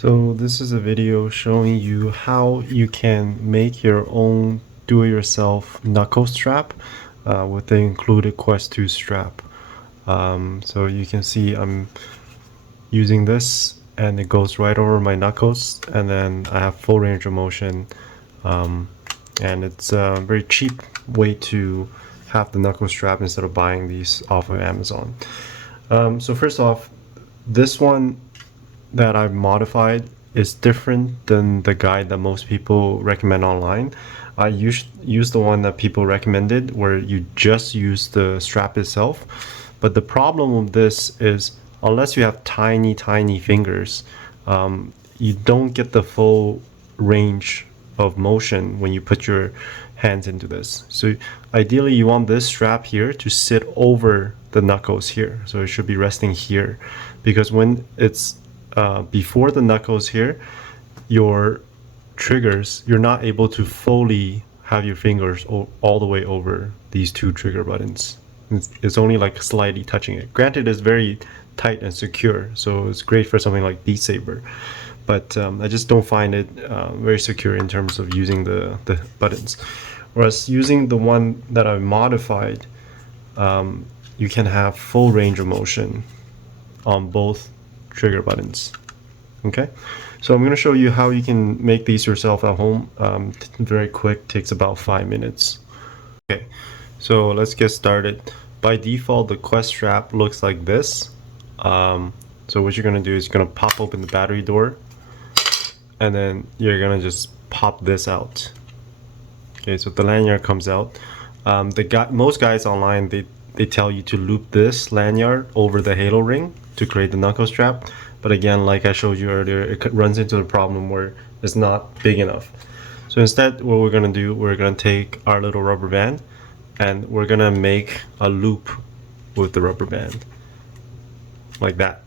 So this is a video showing you how you can make your own do-it-yourself knuckle strap with the included Quest 2 strap. So you can see I'm using this and it goes right over my knuckles, and then I have full range of motion, and it's a very cheap way to have the knuckle strap instead of buying these off of Amazon. So first off, this one that I've modified is different than the guide that most people recommend online. I use the one that people recommended where you just use the strap itself. But the problem with this is unless you have tiny fingers, you don't get the full range of motion when you put your hands into this. So ideally you want this strap here to sit over the knuckles here. So it should be resting here, because when it's before the knuckles here, your triggers, you're not able to fully have your fingers all the way over these two trigger buttons. It's only like slightly touching it. Granted, it's very tight and secure, so it's great for something like Beat Saber, but I just don't find it very secure in terms of using the buttons. Whereas using the one that I've modified, you can have full range of motion on both trigger buttons. Okay, so I'm going to show you how you can make these yourself at home. Very quick, takes about 5 minutes. Okay, so let's get started. By default, the Quest strap looks like this. So what you're going to do is you're going to pop open the battery door, and then you're going to just pop this out. Okay, so the lanyard comes out. Most guys online, they tell you to loop this lanyard over the halo ring to create the knuckle strap, but again, like I showed you earlier, it runs into the problem where it's not big enough. So instead, what we're going to do, we're going to take our little rubber band and we're going to make a loop with the rubber band like that.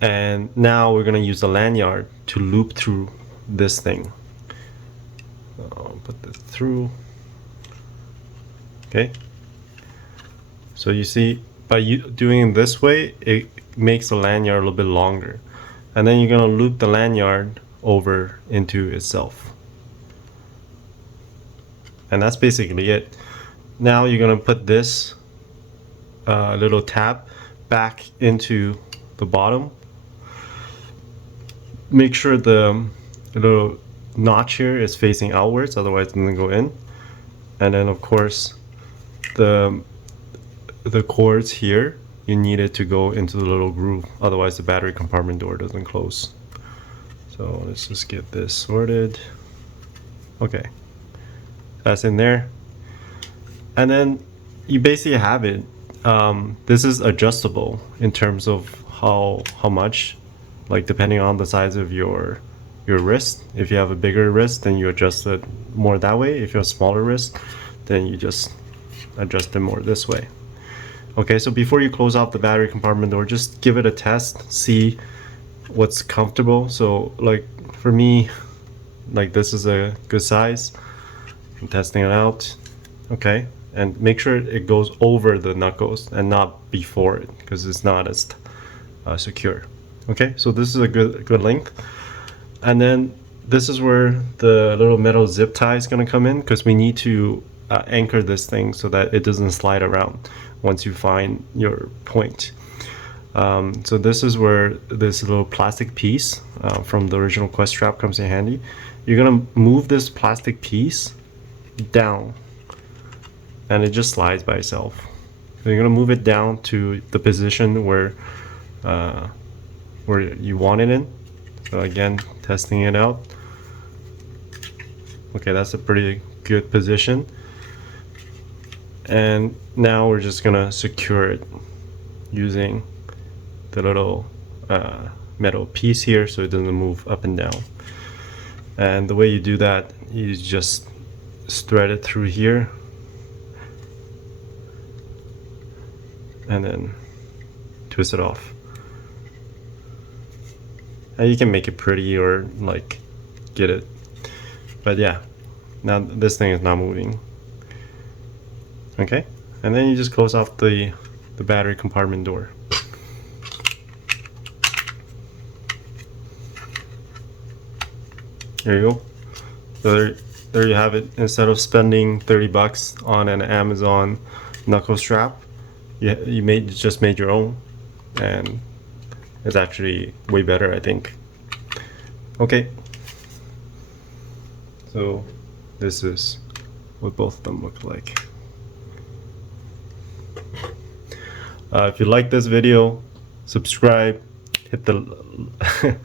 And now we're going to use the lanyard to loop through this thing. I'll put this through. Okay, so you see, by doing it this way, it makes the lanyard a little bit longer, and then you're going to loop the lanyard over into itself, and that's basically it. Now you're going to put this little tab back into the bottom. Make sure the little notch here is facing outwards, otherwise it doesn't go in. And then of course the cords here, you need it to go into the little groove, otherwise the battery compartment door doesn't close. So let's just get this sorted. Okay, that's in there, and then you basically have it. This is adjustable in terms of how much, like depending on the size of your wrist. If you have a bigger wrist, then you adjust it more that way. If you have a smaller wrist, then you just adjust it more this way. Okay, so before you close off the battery compartment door, just give it a test, see what's comfortable. So like for me, like this is a good size. I'm testing it out. Okay, and make sure it goes over the knuckles and not before it, because it's not as secure. Okay, so this is a good length. And then this is where the little metal zip tie is going to come in, because we need to anchor this thing so that it doesn't slide around once you find your point. So this is where this little plastic piece from the original Quest strap comes in handy. You're going to move this plastic piece down, and it just slides by itself. So you're going to move it down to the position where you want it in. So again, testing it out. Okay, that's a pretty good position. And now we're just gonna secure it using the little metal piece here so it doesn't move up and down. And the way you do that, you just thread it through here and then twist it off. And you can make it pretty or like get it, but yeah, now this thing is not moving. Okay, and then you just close off the battery compartment door. There you go. So there you have it. Instead of spending 30 bucks on an Amazon knuckle strap, you just made your own, and it's actually way better, I think. Okay, so this is what both of them look like. If you like this video, subscribe, hit the